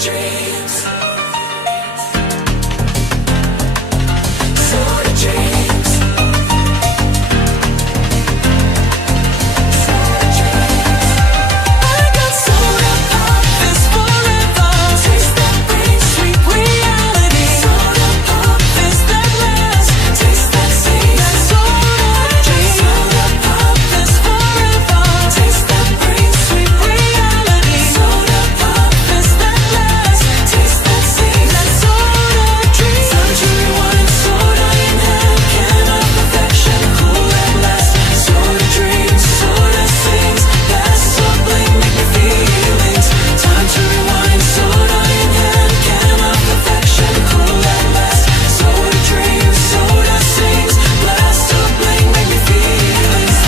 dreams. Sort of dreams. Sort of dreams. I got soda pop is forever. Taste that brings sweet reality. Soda pop is that last. Taste that sweet. That soda dream. Soda pop is forever. Taste that brings sweet reality. Soda pop is that last. Taste that sweet. That soda dream. Time to rewind. Soda in hand. Can of perfection. Cool at last. Soda dreams. Soda sings. That's so bling. Make me feelings. Time to rewind. Soda in hand. Can of perfection. Cool at last. Soda dreams. Soda sings. Blast so bling. Make me feelings.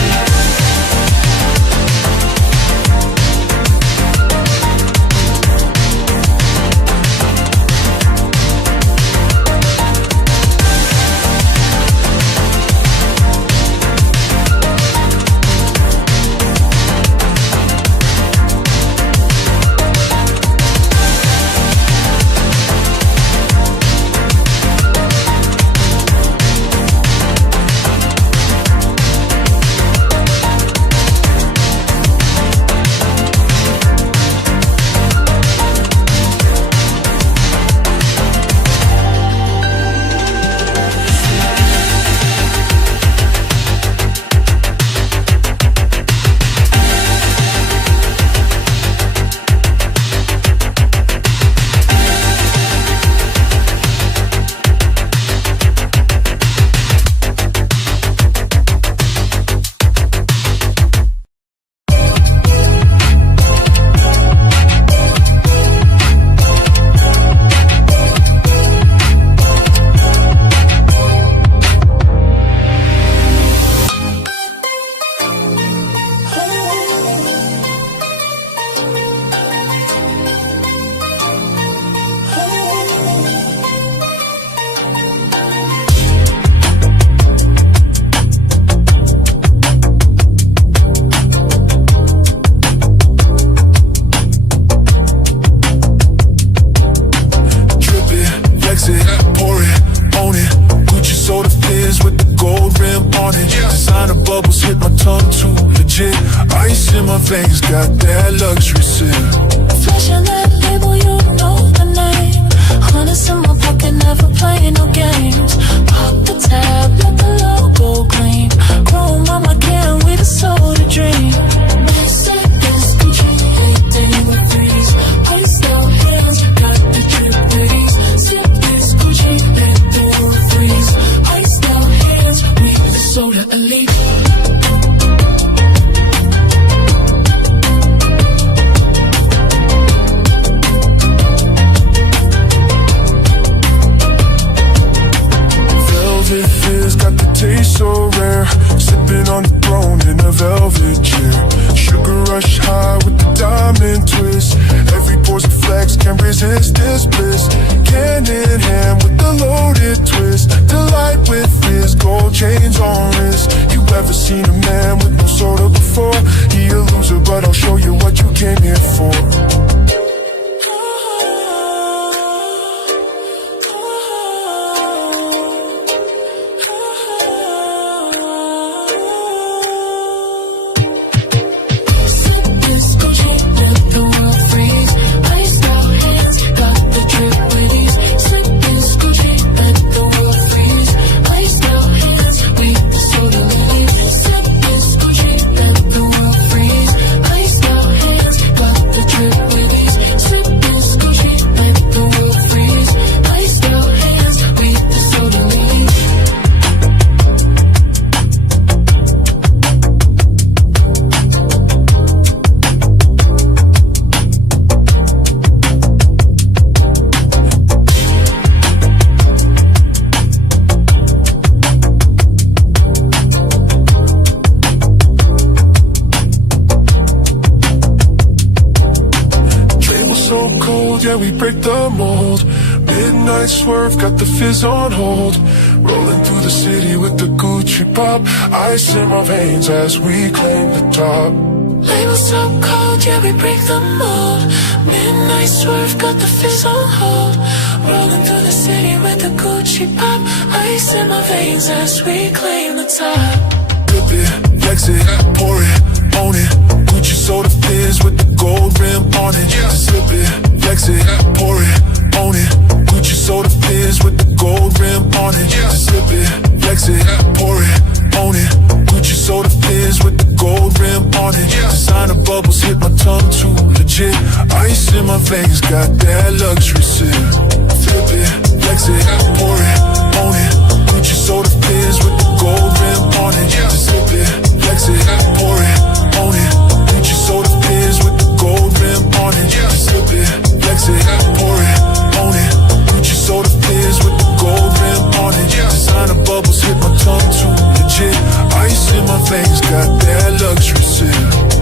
Veins got that luxury sip. Flashing that label, you know the name. Honest in my pocket, never playing no games. Pop the tab, let the logo gleam. Chrome on my can, we the soda dream. Mercedes, Gucci, 8 with threes. Iced out hands, got the drip witties. Sip this Gucci, let the world freeze. Iced out hands, we the soda elite. Taste so rare, sipping on the throne in a velvet chair. Sugar rush high with the diamond twist. Every pore's a flex, can't resist this bliss. Can in hand with the loaded twist. Delight with his gold chains on wrist. You ever seen a man with no soda before? He a loser, but I'll show you what you came here for. Yeah, we break the mold. Midnight swerve, got the fizz on hold. Rolling through the city with the Gucci pop. Ice in my veins as we claim the top. Label so cold, yeah, we break the mold. Midnight midnight swerve, got the fizz on hold. Rolling through the city with the Gucci pop. Ice in my veins as we claim the top. Dip it, flex it, pour it, own it. Gucci soda fizz with the gold rim on it. Sip it, flex it, pour it, own it. Gucci soda fizz with the gold rim on it. Sip it, flex it, pour it, own it. Gucci soda fizz with the gold rim on it. Designer bubbles hit my tongue too legit. Ice in my veins got that luxury sip. Flip it, flex it, pour it, own it. Gucci soda fizz with the gold rim on it. Sip it, flex it, pour it, own it. Gucci soda fizz with the gold rim on it. Sip it, flex it, pour it, own it. Gucci soda fizz with the gold rim on it. Designer bubbles hit my tongue too legit. Ice in my veins got that luxury sip.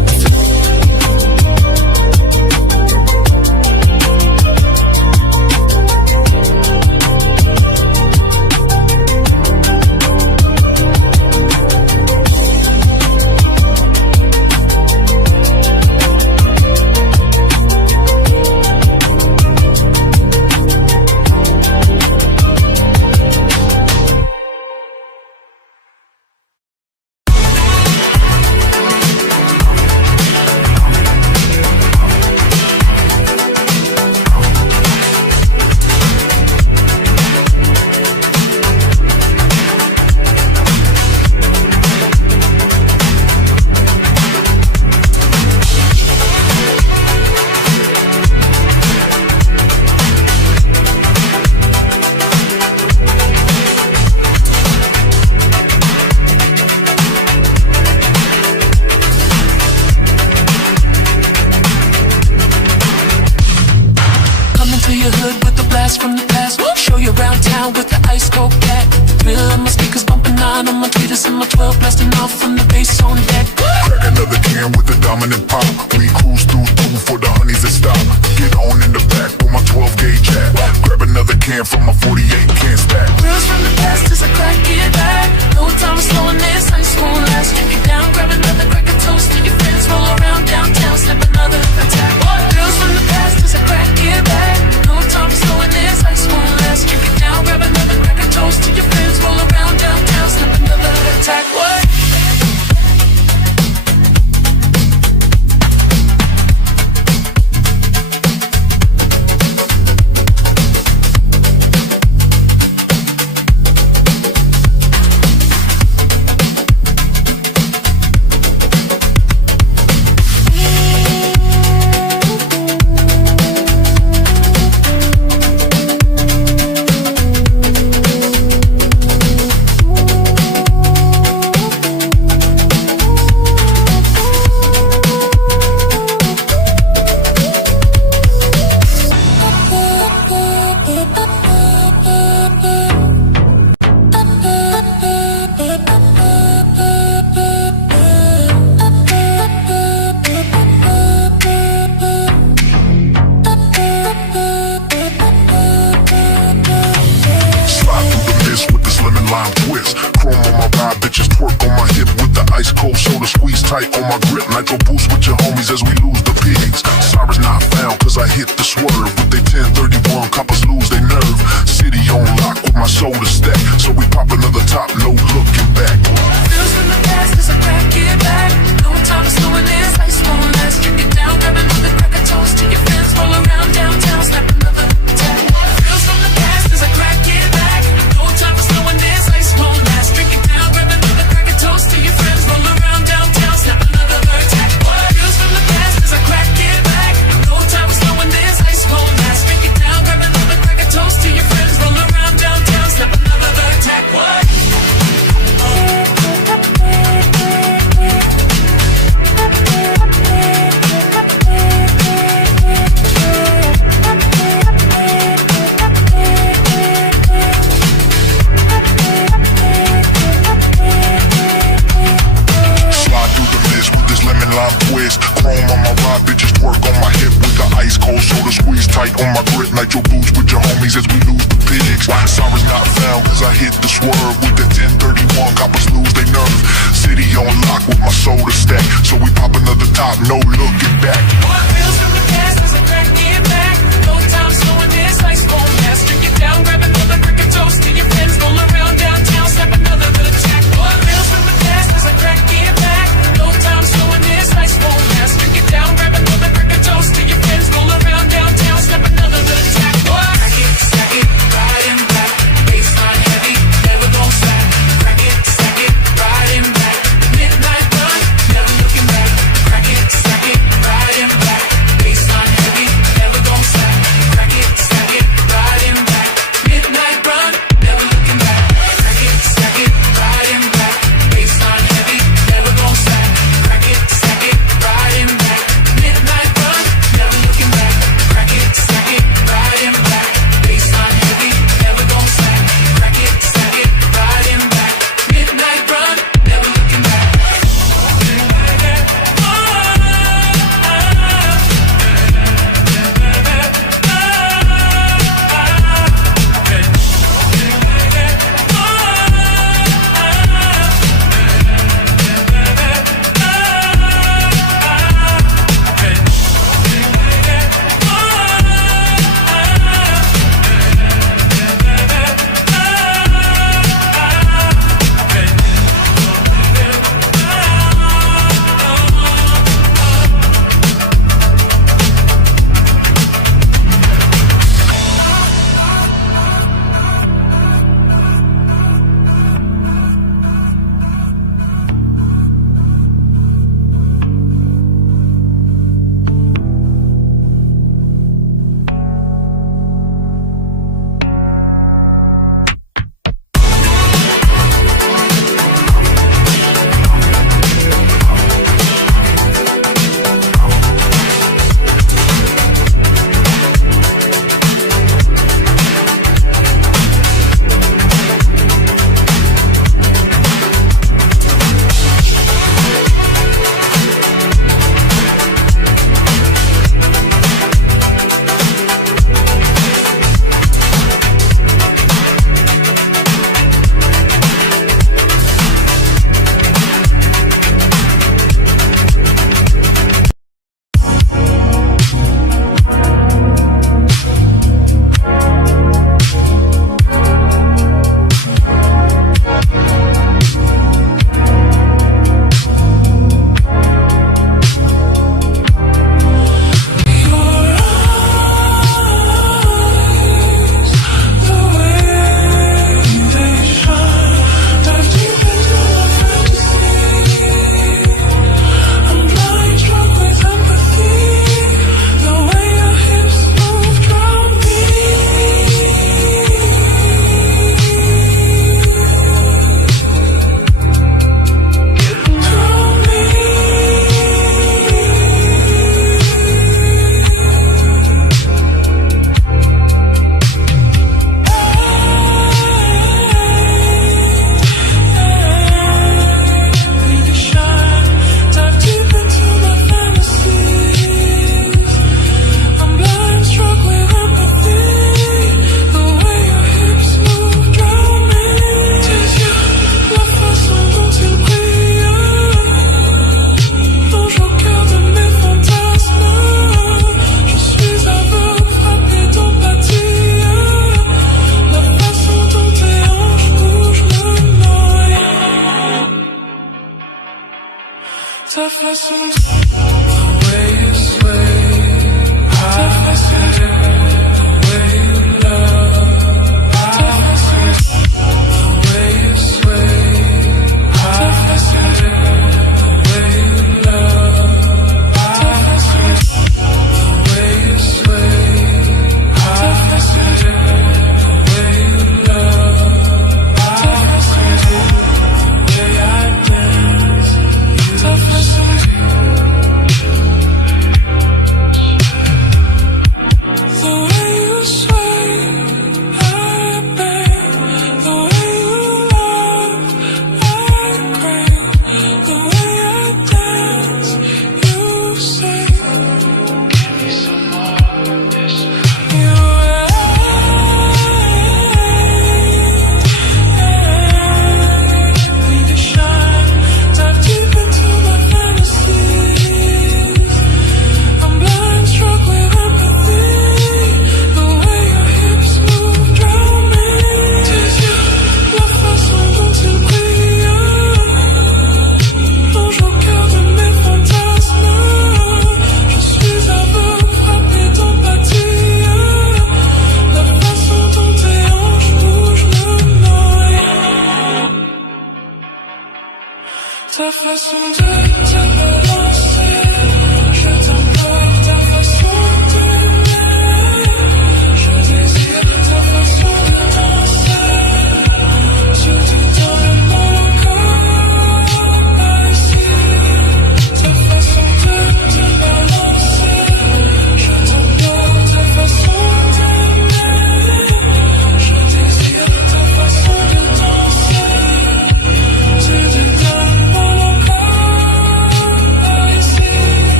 Nitro boots with your homies as we lose the pigs. Sorry's not found cause I hit the swerve with the 1031. Coppers lose their nerve. City on lock with my soda stack. So we pop another top, no looking back. What feels from the past as I crack it back.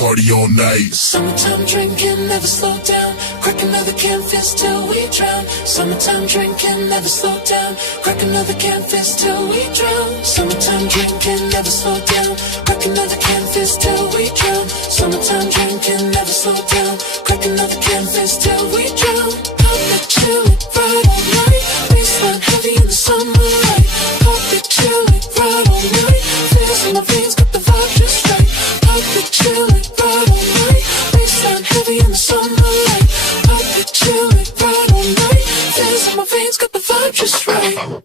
party all night. Summertime drinking, never slow down. Crack another can fist till we drown. Summertime drinking, never slow down. Crack another can fist till we drown. Summertime drinking, never slow down. Crack another can fist till we drown. Summertime drinking, never slow down. Crack another can fist till we drown. Pop it, chill it, ride all night. Baseline heavy in the sunlight. Pop it, chill it, ride all night. Fizz in my veins, got the vibe just right. Pop it, chill it, ride all night. Baseline heavy in the sunlight. Pop it, chill it, ride all night. Fizz in my veins, got the vibe just right.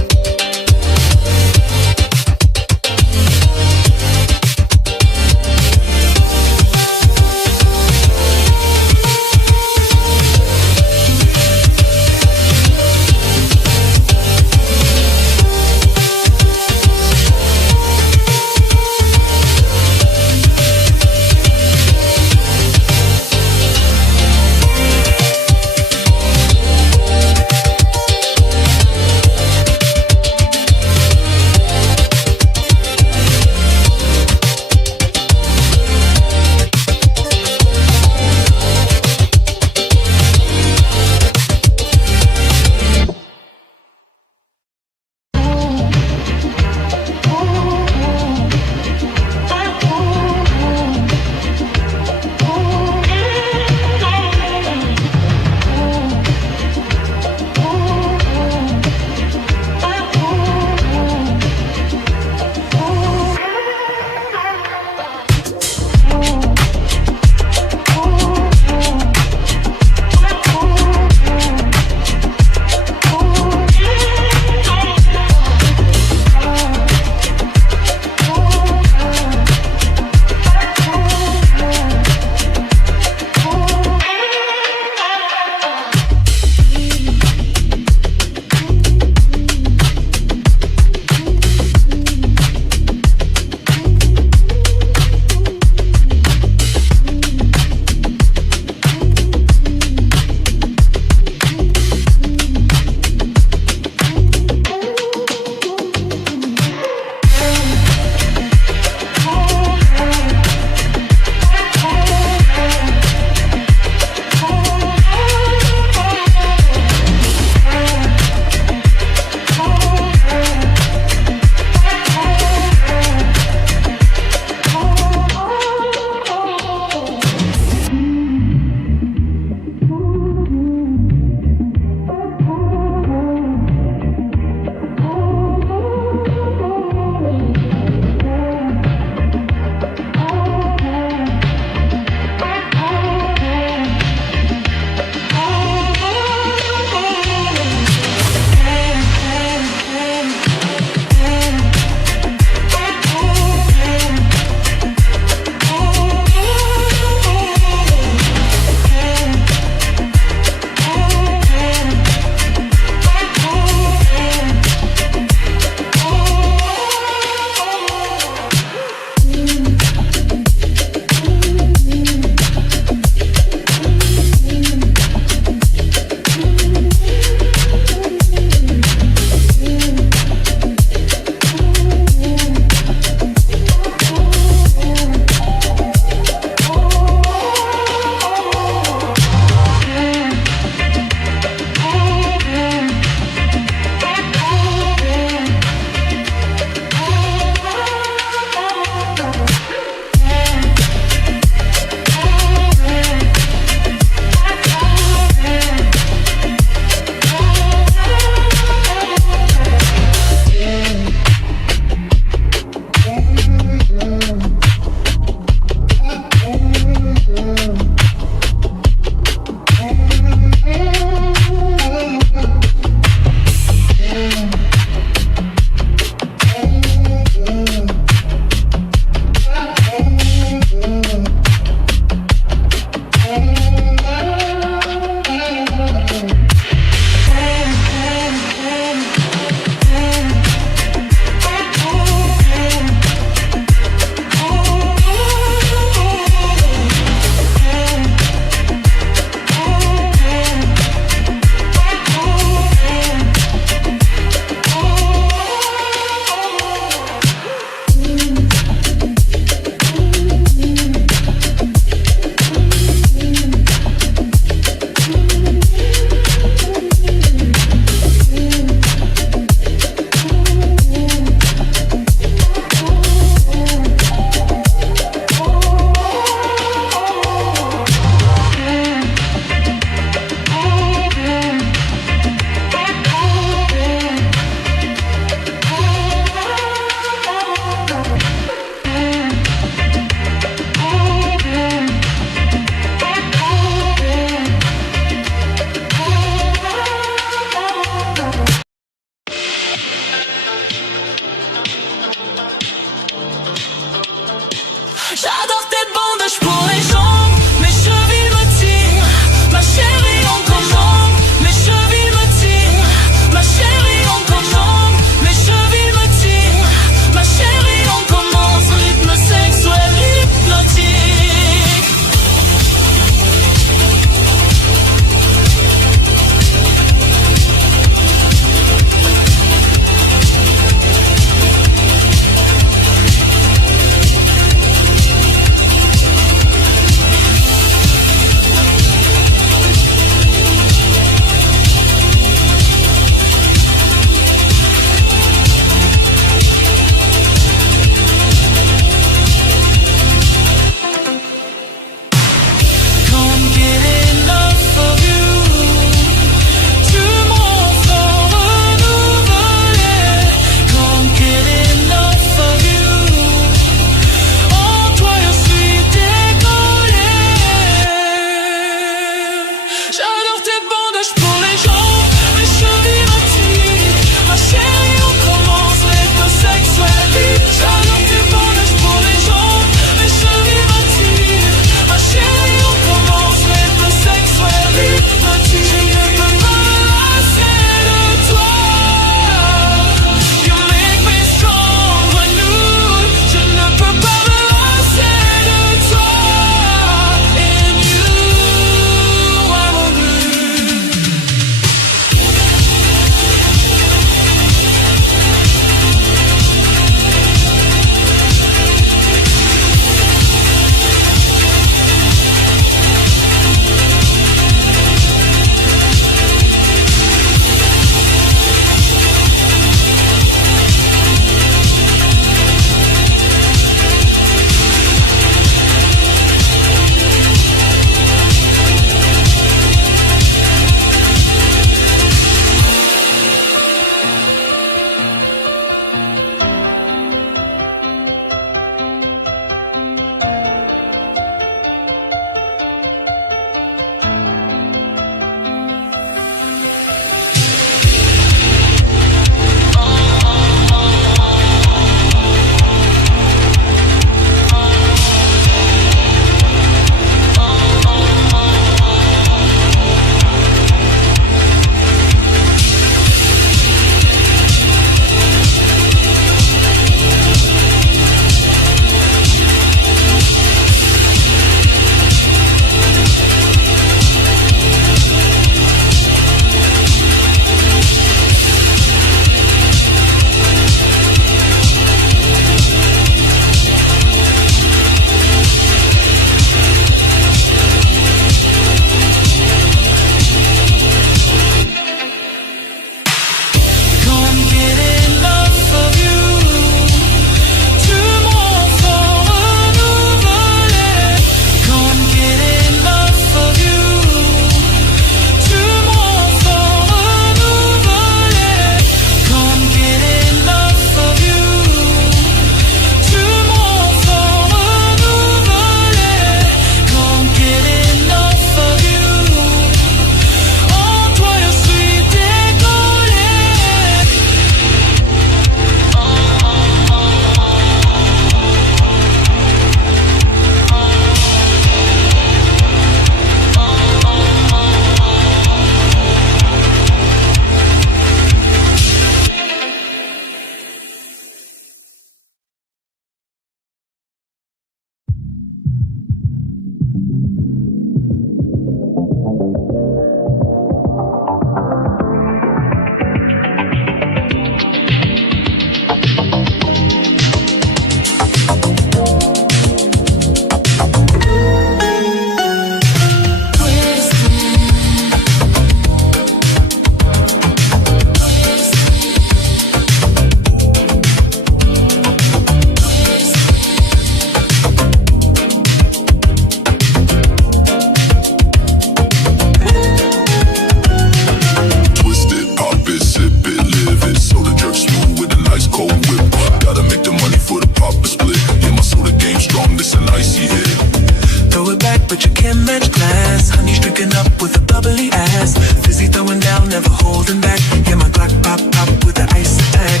never holding back. Yeah, my Glock pop pop with the ice attack.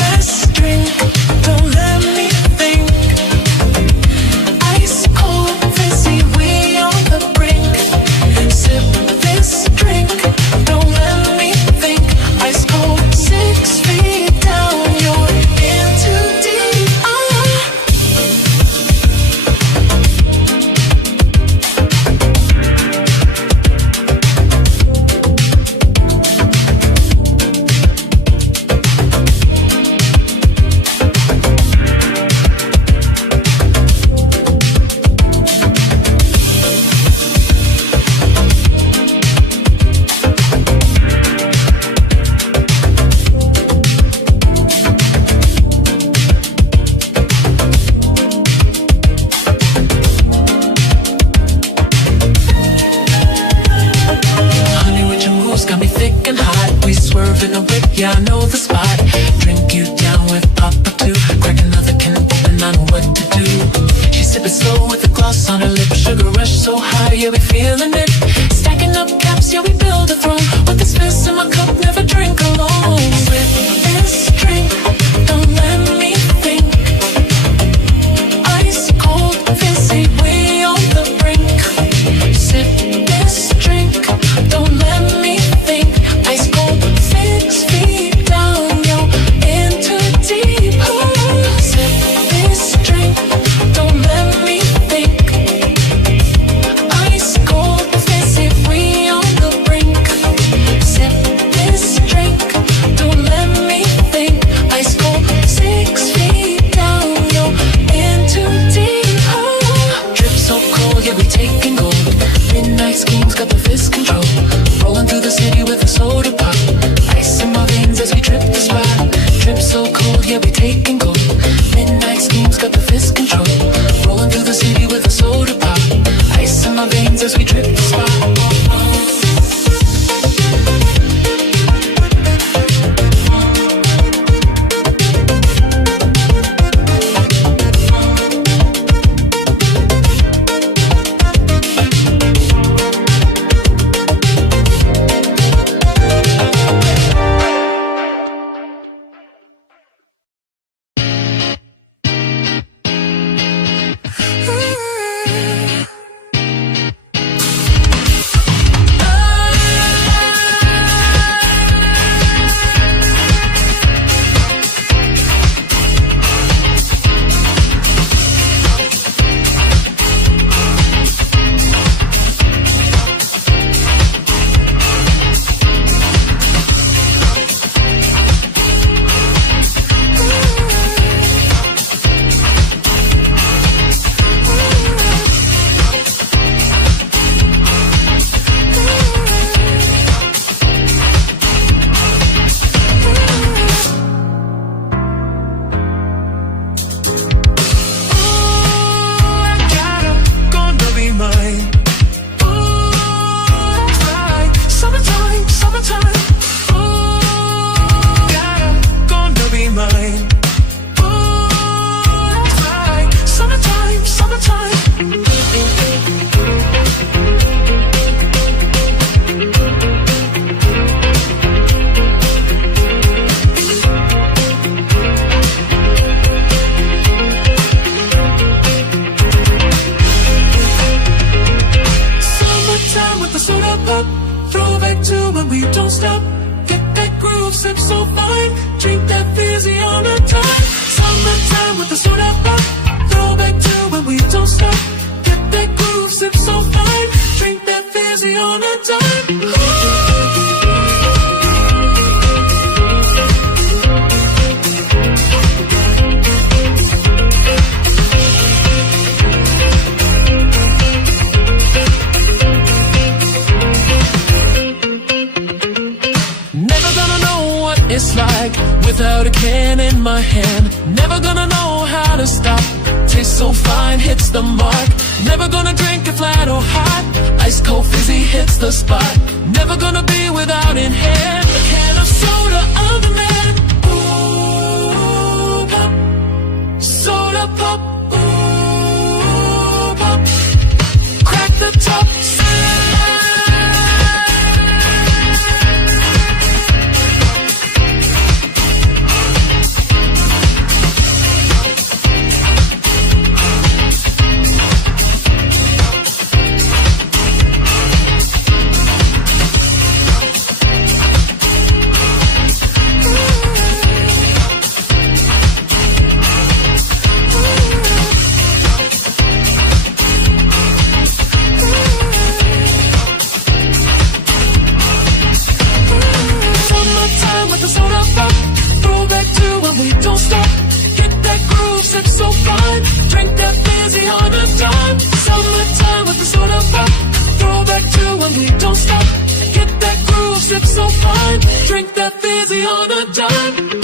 Let's drink, don't let me think. Ice cold, fizzy, we on the brink. Sip this drink, don't let me think. Ice cold, 6 feet down, you're in too deep. Yeah, I know the spot. Drink you down with Papa too. Crack another can open, I know what to do. She sipping slow with the gloss on her lip. Sugar rush so high, yeah, we feeling it. Stacking up caps, yeah, we build a throne. With this fist in my cup, never drink alone. With this drink, don't let me think. Ice cold, fizzy, way on the brink. Sip this drink, don't let me think. Ice cold, 6 feet down, yo, in too deep. Sip this drink, don't let me think. Ice cold, fizzy, we on the brink. Sip this drink, don't let me think. Ice cold, 6 feet down, yo, in too deep. Drip so cold, yeah, we taking gold. Midnight schemes got the fist control. Rolling through the city with a soda pop. Ice in my veins as we trip the spot. Drip so cold, yeah, we taking gold. Midnight schemes got the fist control. Rolling through the city with a soda pop. Ice in my veins as we trip the spot. It's like without a can in my hand. Never gonna know how to stop. Tastes so fine, hits the mark. Never gonna drink it flat or hot. Ice cold fizzy hits the spot. Never gonna be without in hand. A can of soda, I'm the man. Ooh, pop. Soda pop. Ooh, pop. Crack the top. so fine. Drink that fizzy on a dime.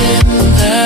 in the